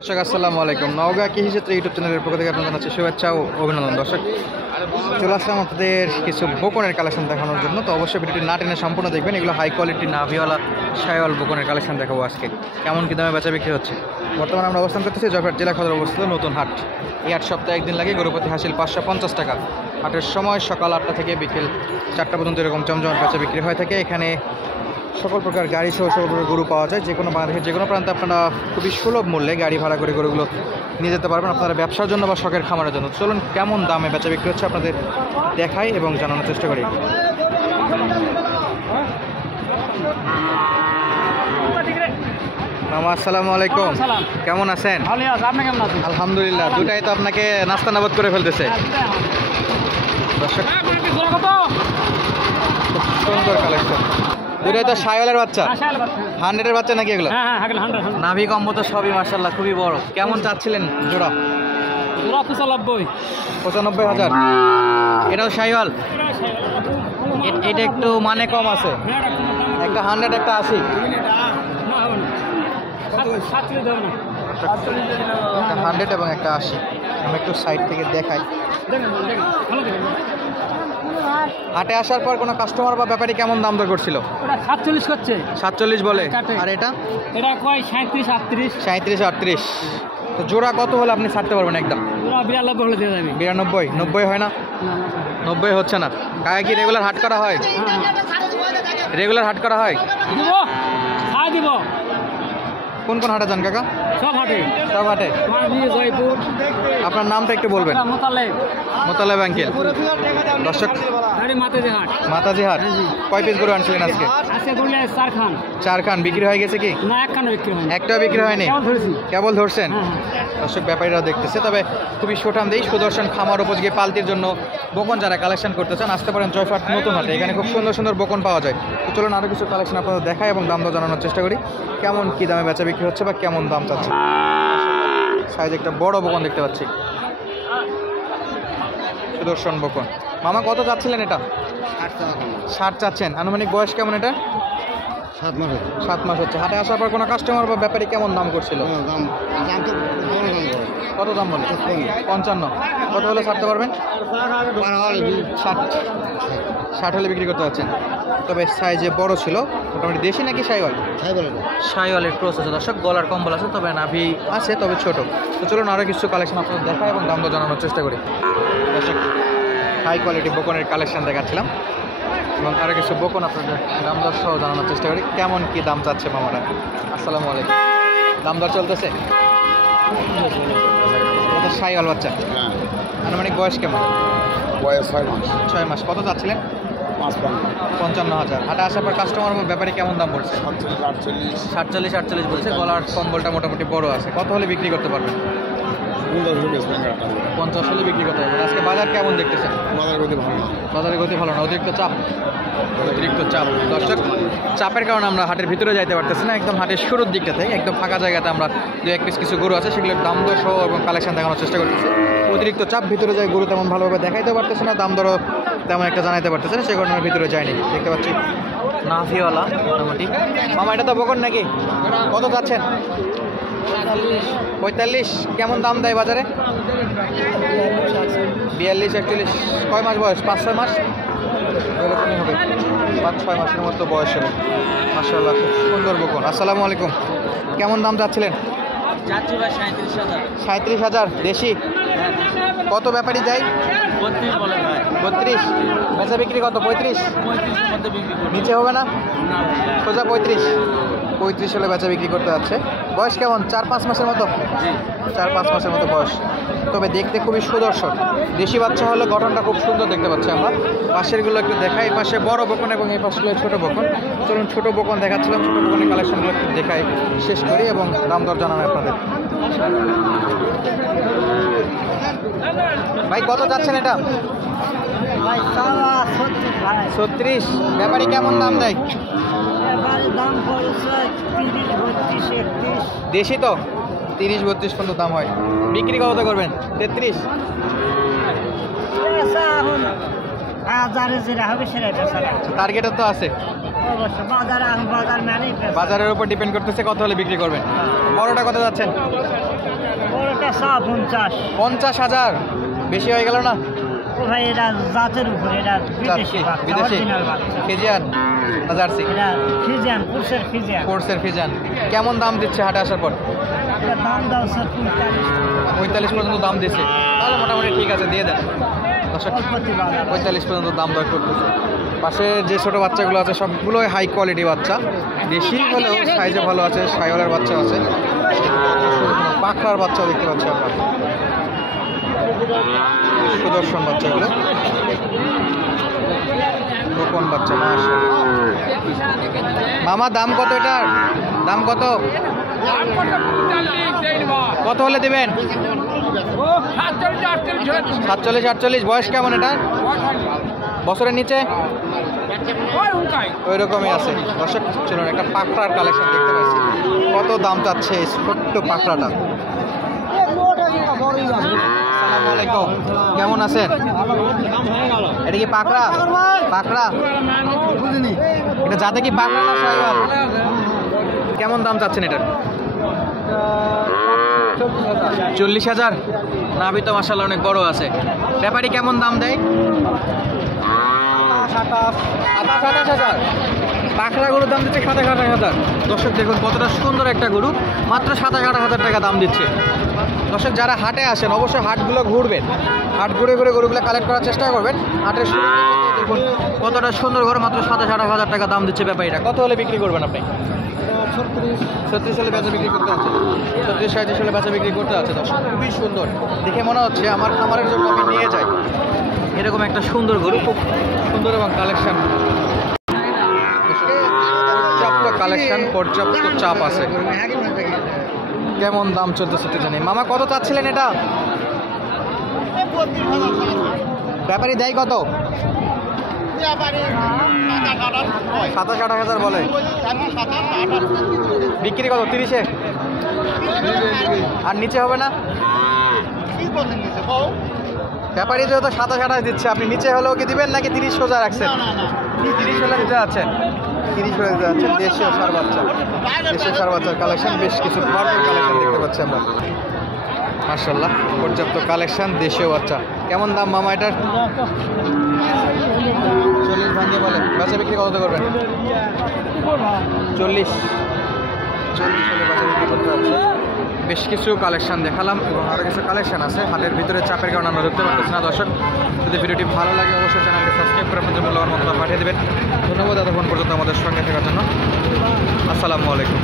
দর্শক আসসালামু আলাইকুম। নওগাঁ কৃষি ক্ষেত্রে ইউটিউব চ্যানেলের পক্ষ থেকে আপনাদের জানাচ্ছি শুভেচ্ছা ও অভিনন্দন। দর্শক চলে আসলাম আপনাদের কিছু বকনের কালেকশন দেখানোর জন্য। তো অবশ্যই ভিডিওটি না টেনে সম্পূর্ণ দেখবেন। এগুলো হাই কোয়ালিটি নাভিওয়ালা শাইওয়াল বকনের কালেকশন দেখাবো আজকে। কেমন কী দামে বেচা বিক্রি হচ্ছে। বর্তমানে আমরা অবস্থান করতেছি জয়পুরহাট জেলা সদর অবস্থিত নতুন হাট। এই হাট সপ্তাহে একদিন লাগে। গরুপতি হাসিল 550 টাকা। হাটের সময় সকাল 8টা থেকে বিকেল 4টা পর্যন্ত এরকম জমজমাট বেচা বিক্রি হয়ে থাকে। এখানে সকল প্রকার গাড়ি সহ সকল প্রকার গরু পাওয়া যায়। যে কোনো বাংলাদেশের যে কোনো প্রান্তে আপনারা খুবই সুলভ মূল্যে গাড়ি ভাড়া করে গরুগুলো নিয়ে যেতে পারবেন আপনারা ব্যবসার জন্য বা শখের খামারের জন্য। চলুন কেমন দামে বেচা বিক্রি হচ্ছে আপনাদের দেখাই এবং জানানোর চেষ্টা করি। মামা আসসালামু আলাইকুম, কেমন আছেন? আলহামদুলিল্লাহ। দুটাই তো আপনাকে নাস্তা নাবাদ করে ফেলতেছে। দর্শক খুব সুন্দর কালেকশন। দুটাই তো শাইওয়ালের বাচ্চা, 100-এর বাচ্চা নাকি এগুলো? নাভি কম্বো তো সবই মাশাআল্লাহ খুবই বড়। কেমন চাচ্ছিলেন জোড়া? 95,000। এটাও শাইওয়াল? এটা একটু মানে কম আছে, একটা 100 একটা 80। 100 এবং একটা 80। আমি একটু সাইড থেকে দেখাই। হাটে আসার পর কোনো কাস্টমার বা ব্যাপারী কেমন দাম দর করছিল? 47 করছে। 47 বলে। আর এটা কয় 37 38। 37 38। তো জোড়া কত হলে আপনি ছাড়তে পারবেন একদম? 92 হলে দিয়ে যাবে। 92? 90 হয় না? 90 হচ্ছে না। কাকে কি রেগুলার হাট করা হয়? রেগুলার হাট করা হয়? দিব, খাই দিব। কোন কোন হাটে যান কাকা? সব হাটে। সব হাটে। জয়পুর। আপনার নামটা একটু বলবেন। মোতালেব আঙ্কেল। দর্শক মাতাজি হাট। কয় পিস গরু আনছিলেন আজকে? 4 খান। বিক্রি হয়ে গেছে কি? না, একটাও বিক্রি হয়নি, কেবল ধরছেন। দর্শক ব্যাপারীরাও দেখতেছে। তবে খুবই সুঠাম দেই সুদর্শন খামার উপযোগী পালতির জন্য বকন যারা কালেকশন করতে চান আসতে পারেন জয়পুরহাট নতুন হাটে। এখানে খুব সুন্দর সুন্দর বকন পাওয়া যায়। তো চলুন আরও কিছু কালেকশন আপনাদের দেখাই এবং দাম দর জানানোর চেষ্টা করি। কেমন কি দামে বেচা বিক্রি হচ্ছে বা কেমন দাম চাচ্ছে। সাইজ একটা বড় বকন দেখতে পাচ্ছি, সুদর্শন বকন। মামা কত চাচ্ছিলেন এটা? 60 চাচ্ছেন। আনুমানিক বয়স কেমন এটা? 7 মাস হচ্ছে। হাটে আসার পর কোনো কাস্টমার বা ব্যাপারী কেমন দাম করছিল? কত দাম বলে? 55। কত হলে ছাড়তে পারবেন? 60 হলে বিক্রি করতে পারছেন। তবে সাইজে বড় ছিল। মোটামুটি দেশি নাকি শাইওয়াল? শাইওয়ালের ক্রস আছে দর্শক। গলার কম্বল আছে, তবে নাভি আছে, তবে ছোট। তো চলুন আরও কিছু কালেকশন আপনাদের দেখাই এবং দাম দর জানানোর চেষ্টা করি। দর্শক হাই কোয়ালিটি বকনের কালেকশন দেখাচ্ছিলাম এবং আরও কিছু বকন আপনাদের দাম দর সহ জানানোর চেষ্টা করি। কেমন কি দাম চাচ্ছে মামারা? আসসালামু আলাইকুম। দাম দর চলতেছে? এটা শাইওয়াল বাচ্চা। আনুমানিক বয়স কেমন? বয়স 6 মাস। 6 মাস। কত চাচ্ছিলেন? 55,000। হাটে আসার পর কাস্টমার ব্যাপারে কেমন দাম পড়ছে? 47 48 বলছে। গলার কম্বলটা মোটামুটি বড় আছে। কত হলে বিক্রি করতে পারবেন? 50 হলে বিক্রি করতে পারবেন। আজকে বাজার কেমন দেখতেছেন? বাজারের গতি ভালো না, অতিরিক্ত চাপ। দর্শক চাপের কারণে আমরা হাটের ভিতরে যাইতে পারতেছি না। একদম হাটের শুরুর দিকটা থেকে একদম ফাঁকা জায়গাতে আমরা 2-1 পিস কিছু গরু আছে সেগুলোর দাম দর সহ এবং কালেকশন দেখানোর চেষ্টা করতেছি। অতিরিক্ত চাপ, ভিতরে যায় গরু তেমন ভালোভাবে দেখাইতে পারতেছে না, দাম দরও তেমন একটা জানাইতে পারতেছে না, সে কারণে আমরা ভিতরে যাইনি। দেখতে পাচ্ছি নাভিওয়ালা মোটামুটি। মামা এটা তো বকন নাকি? কত যাচ্ছেন? 45। কেমন দাম দেয় বাজারে? 42 41। কয় মাস বয়স? 5-6 মাস এরকমই হবে। 5-6 মাসের মতো বয়স হবে। মাশাআল্লাহ খুব সুন্দর বকন। আসসালামু আলাইকুম। কেমন দাম যাচ্ছিলেন? 37,000। দেশি? কত ব্যাপারী যায়? 32। বেচা বিক্রি কত? 35? নিচে হবে না? সোজা 35 হলে বেচা বিক্রি করতে যাচ্ছে। বয়স কেমন? 4-5 মাসের মতো? 4-5 মাসের মতো বয়স। তবে দেখতে খুবই সুদর্শন। দেশি বাচ্চা হলে গঠনটা খুব সুন্দর দেখতে পাচ্ছি আমরা। পাশেরগুলো একটু দেখাই। এই পাশে বড় বকন এবং এই পাশে ছোট বকন। চলুন ছোট বকন দেখাচ্ছিলাম, ছোট বকনের কালেকশনগুলো একটু দেখাই শেষ করি এবং দাম দর জানানো আপনাদের। ভাই কত যাচ্ছেন এটা? 36। ব্যাপারী কেমন দাম দেয়? দেশি তো 30-32 পর্যন্ত দাম হয়। বিক্রি কত করবেন? 33। টার্গেটও তো আছে। বাজারের উপর ডিপেন্ড করতেছে কত হলে বিক্রি করবেন। বড়টা কত যাচ্ছেন? 50,000। বেশি হয়ে গেল না? ভাই এটা জাতের উপর, এটা বিদেশি বিদেশি ফিজিয়ান না জার্সি? এটা ফিজিয়ান, কোর্সের ফিজিয়ান। কেমন দাম দিচ্ছে হাটে আসার পর? দাম দাও স্যার 45 পর্যন্ত দাম দিচ্ছে, তাহলে মোটামুটি ঠিক আছে, দিয়ে দেন। 45 পর্যন্ত দাম দর করতেছে। পাশে যে ছোট বাচ্চাগুলো আছে সবগুলোই হাই কোয়ালিটি বাচ্চা, দেশি হলেও সাইজে ভালো আছে, সাইওয়ালের বাচ্চা আছে, পাখরার বাচ্চাও দেখতে পাচ্ছি আমরা, সুদর্শন বাচ্চাগুলো, গোপন বাচ্চা। মামা দাম কত এটার? দাম কত? কত হলে দেবেন? 47-48। বয়স কেমন এটা? বছরের নিচে ওই রকমই আছে। দর্শক চলুন একটা পাকড়ার কালেকশন দেখতে পাচ্ছি। কত দাম চাচ্ছে এই ছোট্ট পাকড়াটা? আসসালামু আলাইকুম, কেমন আছেন? এটা কি পাকড়া? পাকড়া এটা যাতে কি পাকড়া না সাইওয়াল? কেমন দাম চাচ্ছেন এটার? 40,000। নাভি তো মাশাআল্লাহ অনেক বড় আছে। ব্যাপারী কেমন দাম দেয়? 27,000। পাকড়া গরুর দাম দিচ্ছে 27,000। দর্শক দেখুন কতটা সুন্দর একটা গরু, মাত্র 27,000 টাকা দাম দিচ্ছে। দর্শক যারা হাটে আসেন অবশ্যই হাটগুলো ঘুরবেন, হাট ঘুরে ঘুরে গরুগুলো কালেক্ট করার চেষ্টা করবেন। হাটের শুরু দেখুন কতটা সুন্দর গরু, মাত্র 27,000 টাকা দাম দিচ্ছে ব্যাপারীরা। কত হলে বিক্রি করবেন আপনি? 36 সালে বেচা বিক্রি করতে আছে, 36-37 সালে বেচা বিক্রি করতে আছে। দর্শক খুবই সুন্দর, দেখে মনে হচ্ছে আমার খামারের জন্য আমি নিয়ে যাই। এরকম একটা সুন্দর গরু, খুব সুন্দর এবং কালেকশন, পর্যাপ্ত কালেকশন, পর্যাপ্ত চাপ আছে। কেমন দাম চলতেছে তো জানি। মামা কত চাচ্ছিলেন এটা? ব্যাপারী দেয় কত? 27,000-28,000 বলে। বিক্রি কত? 30-এ? আর নিচে হবে না? ব্যাপারী যেহেতু 27,000 দিচ্ছে, আপনি নিচে হলেও কি দিবেন নাকি 30 সোজা রাখছেন? 30 হলে দিতে যাচ্ছেন, 30 হলে দিতে যাচ্ছেন। দেশীয় সার বাচ্চা, দেশীয় সার বাচ্চার কালেকশন বেশ কিছু ভরপুর কালেকশন দেখতে পাচ্ছি আমরা। মাশাআল্লাহ পর্যাপ্ত কালেকশন, দেশীয় বাচ্চা। কেমন দাম মামা এটার? 40 ভাঙিয়ে বলে। বেচা বিক্রি কত করবেন? 40 হলে বেচা বিক্রি করতে পারছে। বেশ কিছু কালেকশন দেখালাম এবং আরও কিছু কালেকশন আছে। হাটের ভিতরে চাপের কারণে আমরা ধরতে পারতেছি না। দর্শক যদি ভিডিওটি ভালো লাগে অবশ্যই চ্যানেলটি সাবস্ক্রাইব করে আপনাদের মূল্যবান মতামত পাঠিয়ে দেবেন। ধন্যবাদ এতক্ষণ পর্যন্ত আমাদের সঙ্গে থাকার জন্য। আসসালামু আলাইকুম।